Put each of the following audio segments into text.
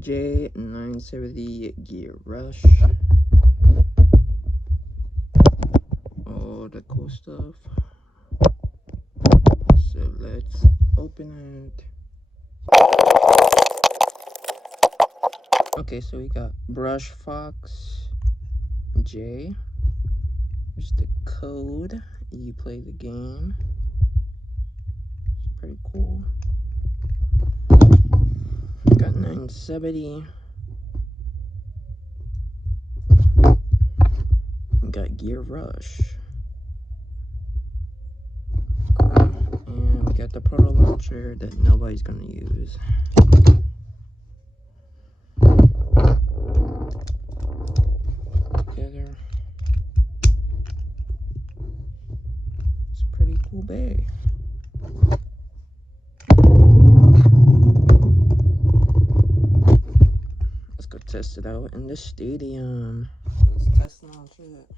J970 Gear Rush. All the cool stuff. So let's open it. Okay, so we got Brush Fox J. Here's the code. You play the game. It's pretty cool. Got 970. We got Gear Rush. Cool. And we got the proto launcher that nobody's gonna use. Together. It's a pretty cool bag. Let's go test it out in the stadium. Let's test launch it.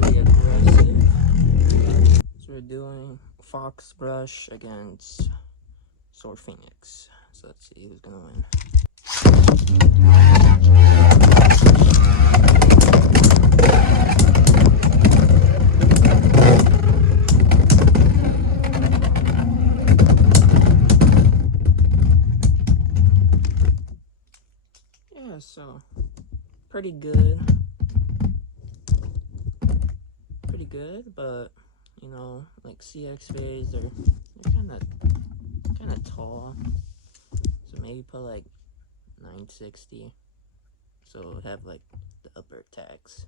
Really aggressive. So we're doing Fox Brush against Sword Phoenix. So let's see who's gonna win. Yeah, so pretty good, but you know, like CX phase, they're kind of tall, so maybe put like 960, so have like the upper tax.